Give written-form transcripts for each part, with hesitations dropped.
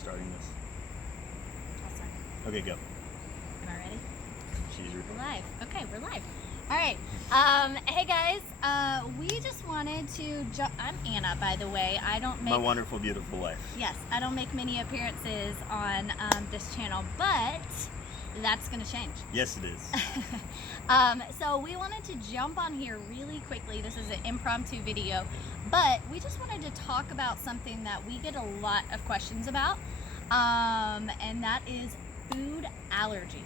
starting this. I'll start. Okay, go. Am I ready? She's We're live. Okay, we're live. All right. Hey guys, we just wanted to I'm Anna, by the way. I don't make... My wonderful, beautiful wife. Yes, I don't make many appearances on this channel, but that's going to change. Yes, it is. So we wanted to jump on here really quickly. This is an impromptu video, but we just wanted to talk about something that we get a lot of questions about, and that is food allergies.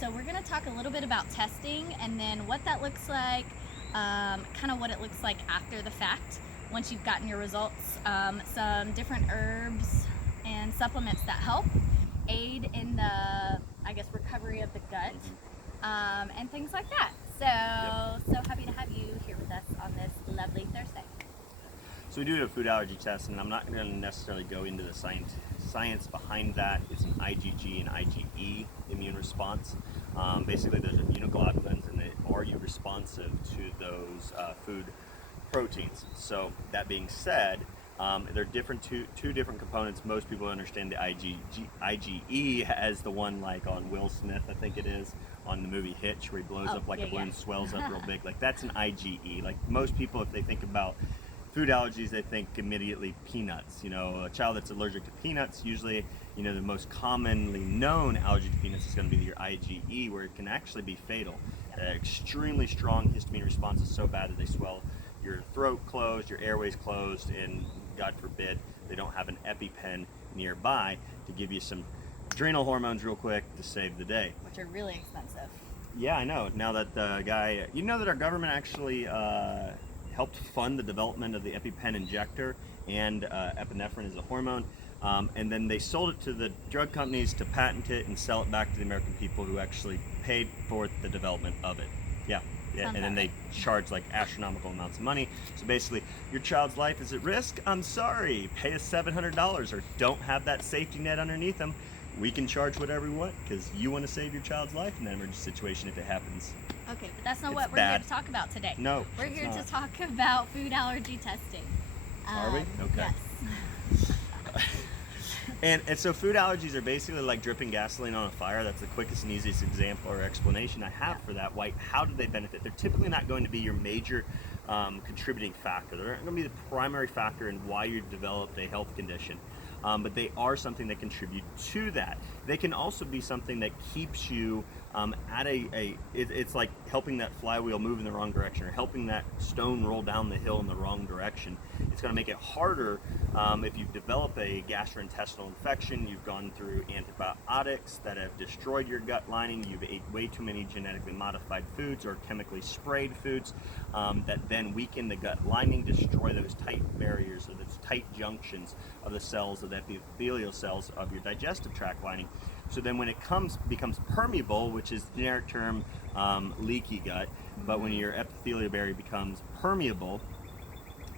So we're going to talk a little bit about testing and then what that looks like, kind of what it looks like after the fact once you've gotten your results, some different herbs and supplements that help aid in the, I guess, recovery of the gut, and things like that. So happy to have you here with us on this lovely Thursday. So we do a food allergy test, and I'm not going to necessarily go into the science behind that. It's an IgG and IgE immune response. Basically, there's immunoglobulins, and are you responsive to those food proteins? So that being said, they're different, two different components. Most people understand the IgE as the one like on Will Smith, I think it is, on the movie Hitch, where he blows up like a balloon, swells up real big. Like that's an IgE. Like most people, if they think about food allergies, they think immediately peanuts. You know, a child that's allergic to peanuts, usually, you know, the most commonly known allergy to peanuts is going to be your IgE, where it can actually be fatal. Extremely strong histamine response is so bad that they swell your throat closed, your airways closed, and God forbid they don't have an EpiPen nearby to give you some adrenal hormones real quick to save the day. Which are really expensive. Yeah, I know. Now that the guy, you know that our government actually helped fund the development of the EpiPen injector, and epinephrine is a hormone, and then they sold it to the drug companies to patent it and sell it back to the American people who actually paid for the development of it. Yeah, and then they charge like astronomical amounts of money. So basically, your child's life is at risk. I'm sorry, pay us $700 or don't have that safety net underneath them. We can charge whatever we want because you want to save your child's life in that emergency situation if it happens. Okay, but that's not what we're here to talk about today. No, we're here to talk about food allergy testing. Are we? Okay. Yes. And so food allergies are basically like dripping gasoline on a fire. That's the quickest and easiest example or explanation I have for that. How do they benefit? They're typically not going to be your major contributing factor. They're not going to be the primary factor in why you developed a health condition. But they are something that contribute to that. They can also be something that keeps you at it's like helping that flywheel move in the wrong direction, or helping that stone roll down the hill in the wrong direction. It's going to make it harder if you've developed a gastrointestinal infection, you've gone through antibiotics that have destroyed your gut lining, you've ate way too many genetically modified foods or chemically sprayed foods that then weaken the gut lining, destroy those tight barriers or those tight junctions of the cells, of the epithelial cells of your digestive tract lining. So then when it becomes permeable, which is the generic term leaky gut, but when your epithelial barrier becomes permeable,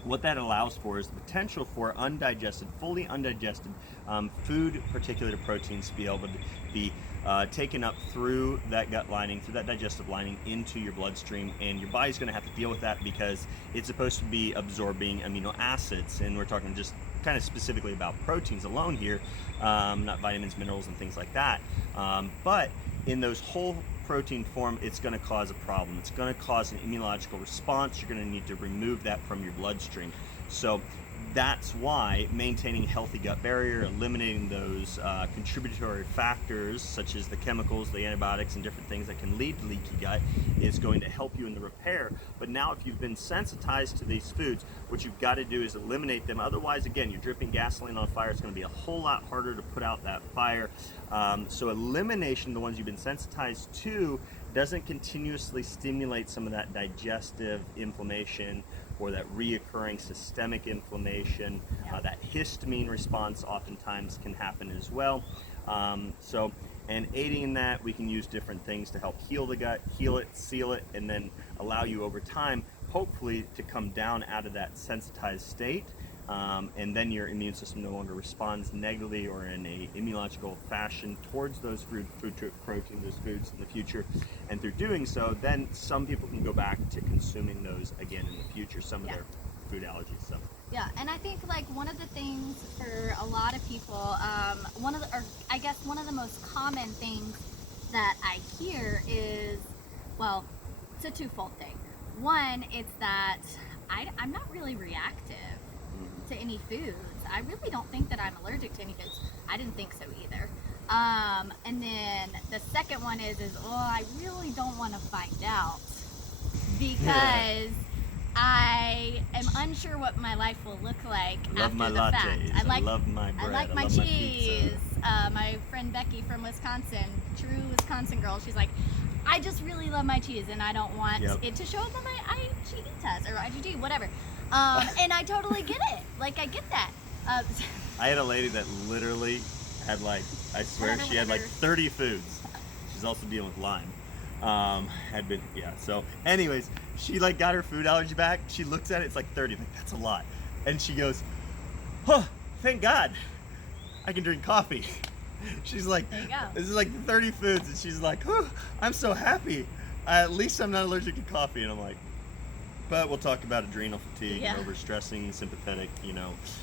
what that allows for is the potential for fully undigested food particulate proteins to be able to be taken up through that gut lining, through that digestive lining, into your bloodstream, and your body's going to have to deal with that because it's supposed to be absorbing amino acids, and we're talking just kind of specifically about proteins alone here, not vitamins, minerals, and things like that. But in those whole protein form, it's going to cause a problem. It's going to cause an immunological response. You're going to need to remove that from your bloodstream. So that's why maintaining a healthy gut barrier, eliminating those contributory factors such as the chemicals, the antibiotics, and different things that can lead to leaky gut is going to help you in the repair. But now if you've been sensitized to these foods, what you've got to do is eliminate them. Otherwise, again, you're dripping gasoline on fire. It's going to be a whole lot harder to put out that fire. So elimination of the ones you've been sensitized to doesn't continuously stimulate some of that digestive inflammation or that reoccurring systemic inflammation. That histamine response oftentimes can happen as well. And aiding in that, we can use different things to help heal the gut, heal it, seal it, and then allow you over time, hopefully, to come down out of that sensitized state. And then your immune system no longer responds negatively or in a immunological fashion towards those food proteins, those foods in the future. And through doing so, then some people can go back to consuming those again in the future, some of their food allergies. So. Yeah, and I think like one of the things for a lot of people Honeysuckle, I guess one of the most common things that I hear is, well, it's a twofold thing. One, it's that I'm not really reactive to any foods. I really don't think that I'm allergic to any foods. I didn't think so either. And then the second one is I really don't want to find out because I am unsure what my life will look like after my the lattes. fact. I love my bread. I like my love cheese. My My friend Becky from Wisconsin, true Wisconsin girl, she's like, I just really love my cheese and I don't want it to show up on my IgE test or IgG, whatever. And I totally get it. Like, I get that. I had a lady that literally had I swear she had 30 foods. She's also dealing with Lyme. So anyways, she got her food allergy back. She looks at it, it's 30, that's a lot. And she goes, oh, thank God, I can drink coffee. She's like, there you go. This is 30 foods, and she's like, oh, I'm so happy. At least I'm not allergic to coffee. And I'm like, but we'll talk about adrenal fatigue and overstressing, sympathetic,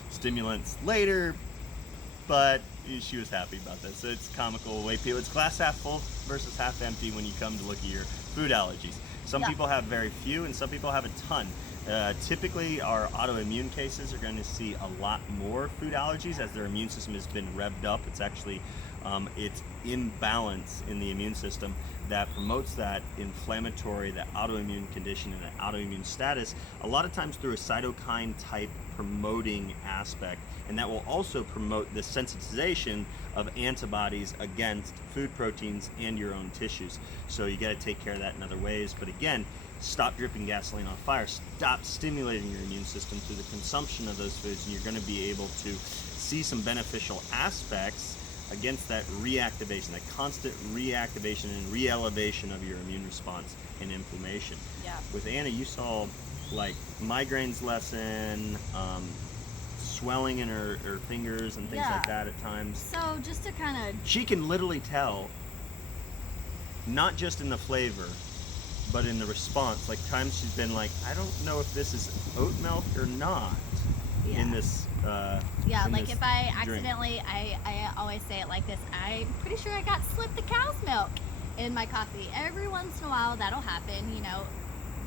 stimulants later. But she was happy about this. So it's comical the way people, it's glass half full versus half empty when you come to look at your food allergies. Some people have very few and some people have a ton. Typically our autoimmune cases are going to see a lot more food allergies as their immune system has been revved up. It's actually, it's imbalance in the immune system that promotes that inflammatory, that autoimmune condition and that autoimmune status, a lot of times through a cytokine type promoting aspect. And that will also promote the sensitization of antibodies against food proteins and your own tissues. So you got to take care of that in other ways. But again, stop dripping gasoline on fire. Stop stimulating your immune system through the consumption of those foods, and you're going to be able to see some beneficial aspects against that reactivation, that constant reactivation and re-elevation of your immune response and inflammation. Yeah. With Anna, you saw migraines lessen, swelling in her fingers and things like that at times. So just to kind of... She can literally tell, not just in the flavor, but in the response. Times she's been I don't know if this is oat milk or not in this if I accidentally, I always say it like this, I'm pretty sure I got slipped the cow's milk in my coffee. Every once in a while that'll happen.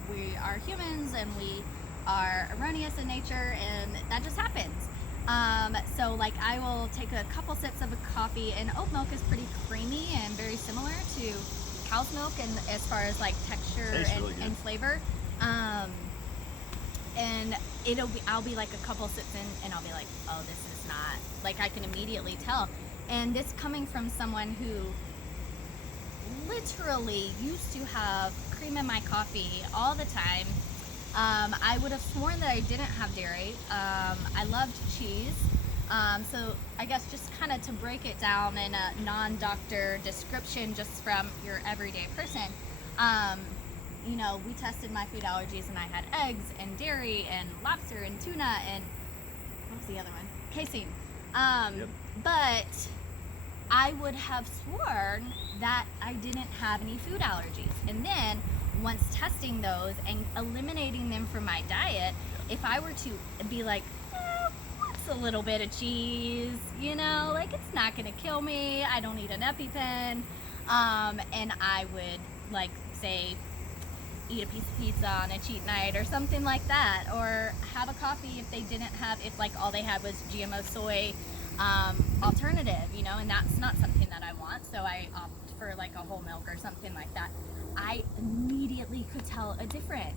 We are humans and we are erroneous in nature, and that just happens. So I will take a couple sips of a coffee, and oat milk is pretty creamy and very similar to cow's milk, and as far as texture and flavor. And I'll be a couple sips in, and I'll be like, oh, this is not, I can immediately tell. And this coming from someone who literally used to have cream in my coffee all the time. I would have sworn that I didn't have dairy. I loved cheese. So I guess just kind of to break it down in a non-doctor description, just from your everyday person, we tested my food allergies, and I had eggs and dairy and lobster and tuna and what was the other one? Casein. But I would have sworn that I didn't have any food allergies. And then once testing those and eliminating them from my diet, if I were to be what's a little bit of cheese, it's not gonna kill me, I don't need an EpiPen, and I would say eat a piece of pizza on a cheat night or something like that, or have a coffee if all they had was GMO soy alternative, and that's not something that I want, so I opt for a whole milk or something like that. I immediately could tell a difference.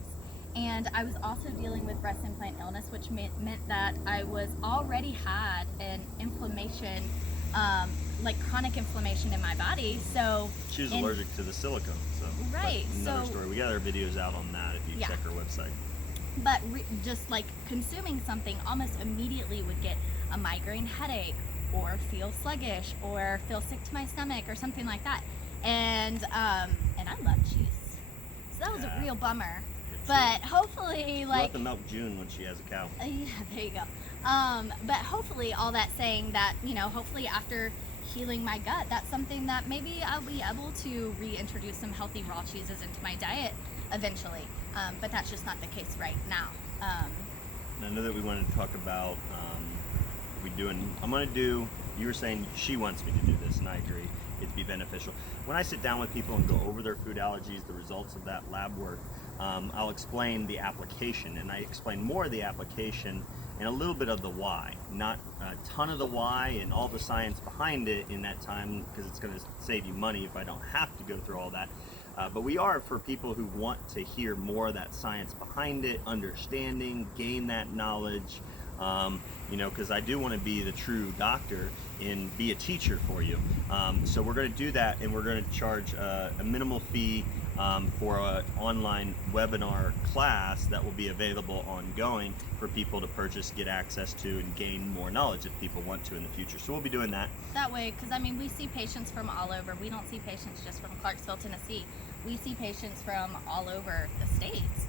And I was also dealing with breast implant illness, which meant that I was already had an inflammation, chronic inflammation in my body. So she was allergic to the silicone. So right. Another story. We got our videos out on that if you check our website. But just consuming something almost immediately would get a migraine headache, or feel sluggish, or feel sick to my stomach, or something like that. And I love cheese, so that was a real bummer. But hopefully, we'll have to milk June when she has a cow. Yeah, there you go. But hopefully, all that saying that, hopefully after healing my gut, that's something that maybe I'll be able to reintroduce some healthy raw cheeses into my diet eventually. But that's just not the case right now. I know that we wanted to talk about I'm going to do You were saying she wants me to do this, and I agree. It'd be beneficial. When I sit down with people and go over their food allergies, the results of that lab work, I'll explain the application, and I explain more of the application and a little bit of the why. Not a ton of the why and all the science behind it in that time, because it's going to save you money if I don't have to go through all that. But we are for people who want to hear more of that science behind it, understanding, gain that knowledge, because I do want to be the true doctor and be a teacher for you. So we're going to do that, and we're going to charge a minimal fee for an online webinar class that will be available ongoing for people to purchase, get access to, and gain more knowledge if people want to in the future. So we'll be doing that. That way, because I mean, we see patients from all over. We don't see patients just from Clarksville, Tennessee. We see patients from all over the states.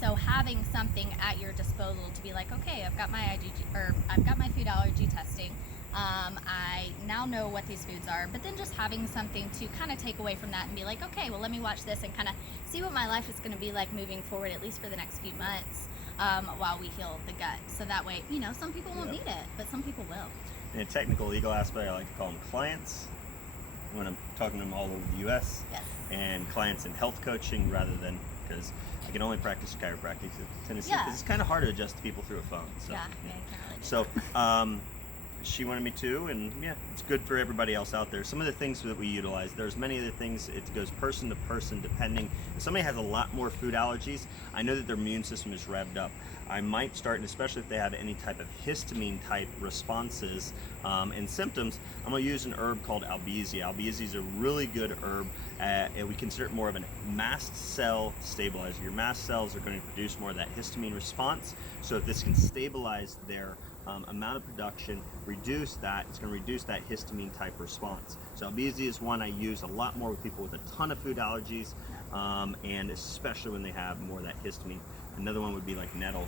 So having something at your disposal to be like, okay, I've got my IgG, or I've got my food allergy testing. I now know what these foods are, but then just having something to kind of take away from that and be like, okay, well, let me watch this and kind of see what my life is going to be like moving forward, at least for the next few months, while we heal the gut. So that way, some people won't need it, but some people will. In a technical legal aspect, I like to call them clients when I'm talking to them all over the U.S. Yes. And clients in health coaching rather than, because I can only practice chiropractic in Tennessee, because it's kind of hard to adjust people through a phone. So, you can't really do So, she wanted me to, and it's good for everybody else out there. Some of the things that we utilize, there's many other things. It goes person to person depending. If somebody has a lot more food allergies, I know that their immune system is revved up. I might start, and especially if they have any type of histamine type responses and symptoms, I'm going to use an herb called Allergy. Allergy is a really good herb, and we consider it more of a mast cell stabilizer. Your mast cells are going to produce more of that histamine response. So if this can stabilize their amount of production, reduce that, it's going to reduce that histamine type response. So Allergy is one I use a lot more with people with a ton of food allergies, and especially when they have more of that histamine. Another one would be like nettle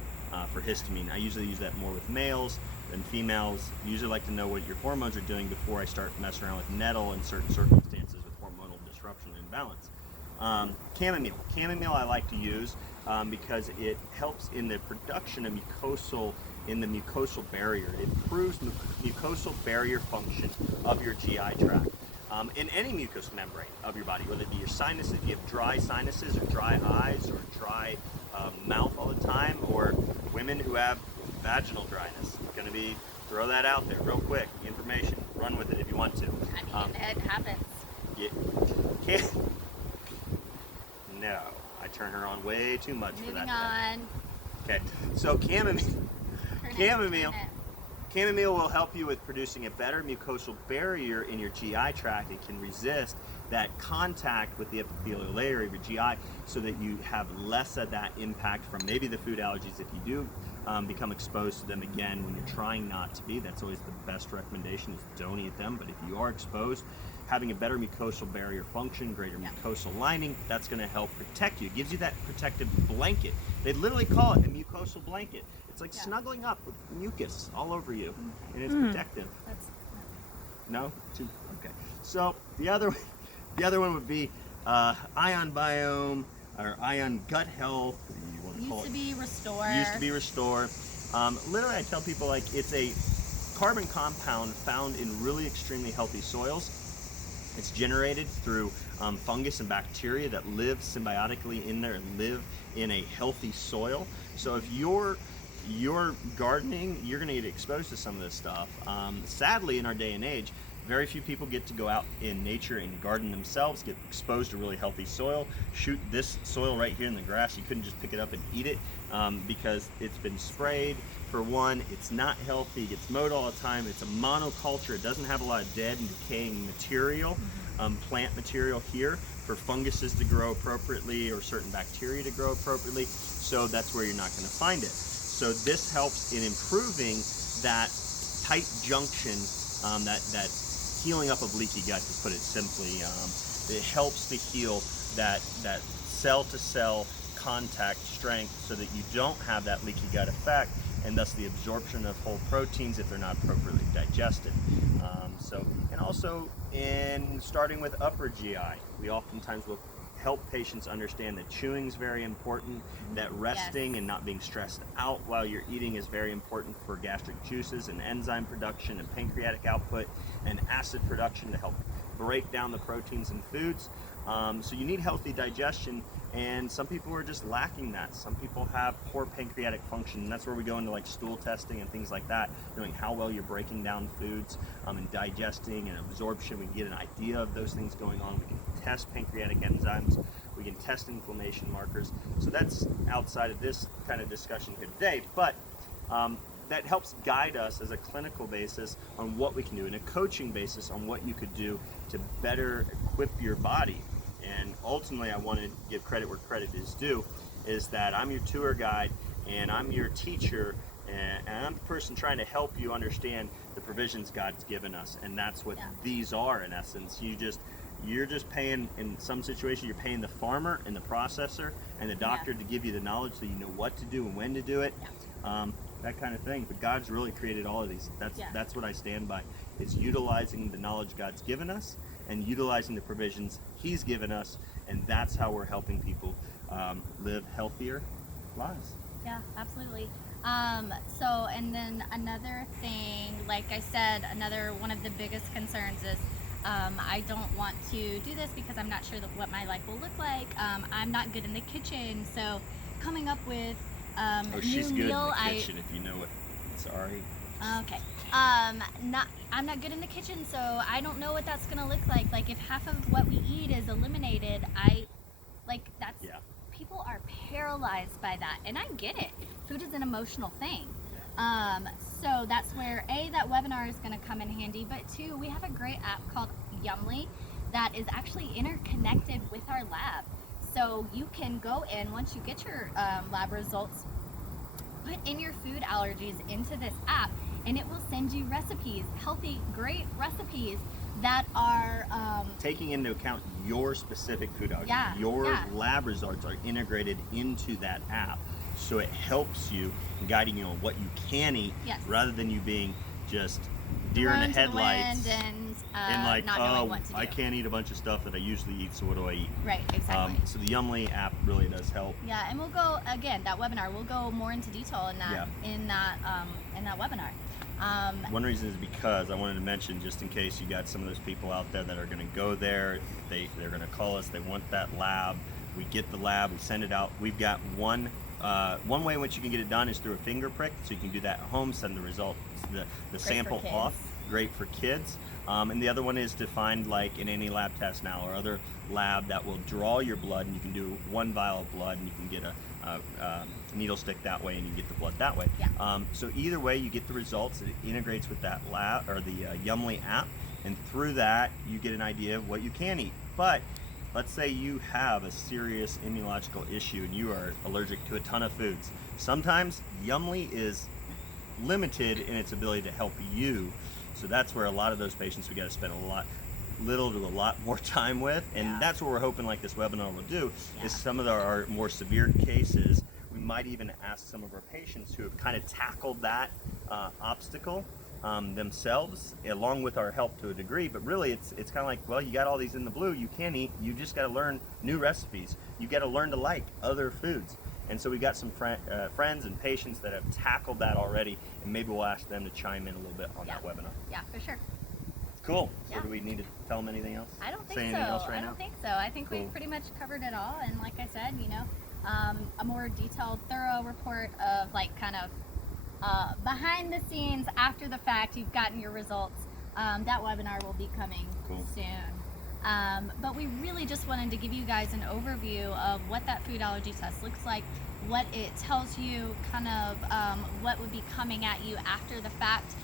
for histamine. I usually use that more with males than females. I usually like to know what your hormones are doing before I start messing around with nettle in certain circumstances with hormonal disruption and imbalance. Chamomile I like to use because it helps in the production of mucosal barrier. It improves mucosal barrier function of your GI tract. In any mucous membrane of your body, whether it be your sinuses, if you have dry sinuses or dry eyes or dry mouth all the time, or women who have vaginal dryness. Going to be, throw that out there real quick, information, run with it if you want to. I mean, it happens. No, I turn her on way too much for that. Moving on. Okay, so chamomile will help you with producing a better mucosal barrier in your GI tract. It can resist that contact with the epithelial layer of your GI so that you have less of that impact from maybe the food allergies if you do become exposed to them again when you're trying not to be. That's always the best recommendation, is don't eat them. But if you are exposed, having a better mucosal barrier function, greater mucosal lining, that's going to help protect you. It gives you that protective blanket. They literally call it a mucosal blanket. It's like snuggling up with mucus all over you, and it's protective. No? Okay. So the other one would be ion biome or ion gut health. You want to call it? Used to be Restore. Literally, I tell people, like, it's a carbon compound found in really extremely healthy soils. It's generated through fungus and bacteria that live symbiotically in there and live in a healthy soil. So if you're gardening, you're going to get exposed to some of this stuff. Sadly, in our day and age, very few people get to go out in nature and garden themselves, get exposed to really healthy soil. Shoot, this soil right here in the grass, you couldn't just pick it up and eat it because it's been sprayed. For one, it's not healthy, it gets mowed all the time, it's a monoculture, it doesn't have a lot of dead and decaying material, plant material here for funguses to grow appropriately or certain bacteria to grow appropriately, so that's where you're not going to find it. So this helps in improving that tight junction, that healing up of leaky gut, to put it simply. It helps to heal that cell-to-cell contact strength so that you don't have that leaky gut effect, and thus the absorption of whole proteins if they're not appropriately digested. And also in starting with upper GI, we oftentimes will help patients understand that chewing is very important, that resting Yes. and not being stressed out while you're eating is very important for gastric juices and enzyme production and pancreatic output and acid production to help break down the proteins in foods. So you need healthy digestion, and some people are just lacking that. Some people have poor pancreatic function, and that's where we go into like stool testing and things like that, knowing how well you're breaking down foods and digesting and absorption. We can get an idea of those things going on. We can test pancreatic enzymes. We can test inflammation markers. So that's outside of this kind of discussion here today, but that helps guide us as a clinical basis on what we can do and a coaching basis on what you could do to better equip your body. And ultimately, I want to give credit where credit is due, is that I'm your tour guide and I'm your teacher, and I'm the person trying to help you understand the provisions God's given us. And that's what these are in essence. You're just paying, in some situations, you're paying the farmer and the processor and the doctor to give you the knowledge so you know what to do and when to do it. That kind of thing. But God's really created all of these. That's what I stand by. Is utilizing the knowledge God's given us and utilizing the provisions He's given us, and that's how we're helping people live healthier lives. Yeah, absolutely. So, and then another thing, like I said, another one of the biggest concerns is I don't want to do this because I'm not sure what my life will look like. I'm not good in the kitchen, so coming up with she's new good meal. in the kitchen, if you know it. Sorry. Okay. I'm not good in the kitchen, so I don't know what that's gonna look like. Like if half of what we eat is eliminated, people are paralyzed by that, and I get it. Food is an emotional thing. So that's where that webinar is gonna come in handy, but two, we have a great app called Yumly that is actually interconnected with our lab. So you can go in, once you get your lab results, put in your food allergies into this app, and it will send you recipes, healthy, great recipes that are taking into account your specific food allergy. Your lab results are integrated into that app, so it helps you in guiding you on what you can eat, rather than you being just deer in the headlights and like, not knowing what to do. I can't eat a bunch of stuff that I usually eat, so what do I eat? Right, exactly. So the Yumly app really does help. Yeah, and we'll go again. That webinar, we'll go more into detail in that in that webinar. One reason is because I wanted to mention, just in case you got some of those people out there that are going to go there, they're going to call us. They want that lab. We get the lab. We send it out. We've got one way in which you can get it done is through a finger prick, so you can do that at home. Send the results, the sample off. Great for kids. And the other one is to find, like in any lab test now or other lab that will draw your blood, and you can do one vial of blood, and you can get a needle stick that way, and you get the blood that way. So either way, you get the results. It integrates with that lab or the Yumly app, and through that, you get an idea of what you can eat. But let's say you have a serious immunological issue and you are allergic to a ton of foods. Sometimes Yumly is limited in its ability to help you. So that's where a lot of those patients we got to spend little to a lot more time with, and that's what we're hoping like this webinar will do, is some of our more severe cases, we might even ask some of our patients who have kind of tackled that obstacle themselves, along with our help to a degree. But really it's kind of like, well, you got all these in the blue you can eat, you just got to learn new recipes, you got to learn to like other foods. And so we got some friends and patients that have tackled that already, and maybe we'll ask them to chime in a little bit on that webinar. Yeah, for sure. Cool. So do we need to tell them anything else? I don't think Say so. anything else right now? I don't think so. I think we've pretty much covered it all. And like I said, a more detailed, thorough report of like kind of behind the scenes, after the fact, you've gotten your results. That webinar will be coming soon. But we really just wanted to give you guys an overview of what that food allergy test looks like, what it tells you, kind of what would be coming at you after the fact,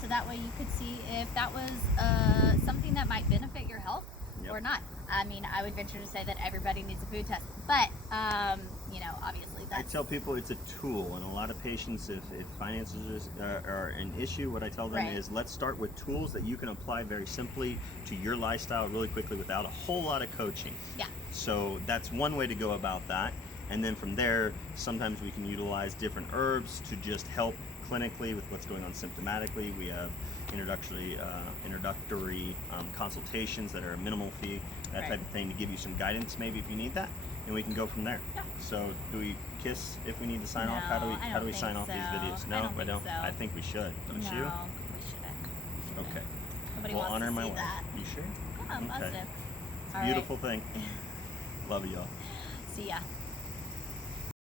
so that way you could see if that was something that might benefit your health or not. I mean, I would venture to say that everybody needs a food test, but obviously I tell people it's a tool, and a lot of patients, if finances are an issue, what I tell them is, let's start with tools that you can apply very simply to your lifestyle really quickly without a whole lot of coaching. So that's one way to go about that. And then from there, sometimes we can utilize different herbs to just help clinically with what's going on symptomatically. We have introductory consultations that are a minimal fee, that Right. type of thing, to give you some guidance maybe if you need that, and we can go from there. Yeah. So do we kiss if we need to sign off? No, How do we I how do we don't sign think off these so. videos? I No, don't think so. I think we should. Don't No, you? we shouldn't. Okay. Nobody We'll wants honor to my see wife. that. You sure? Yeah, I'm Okay. positive. It's All a right. beautiful thing. Love you all. See ya.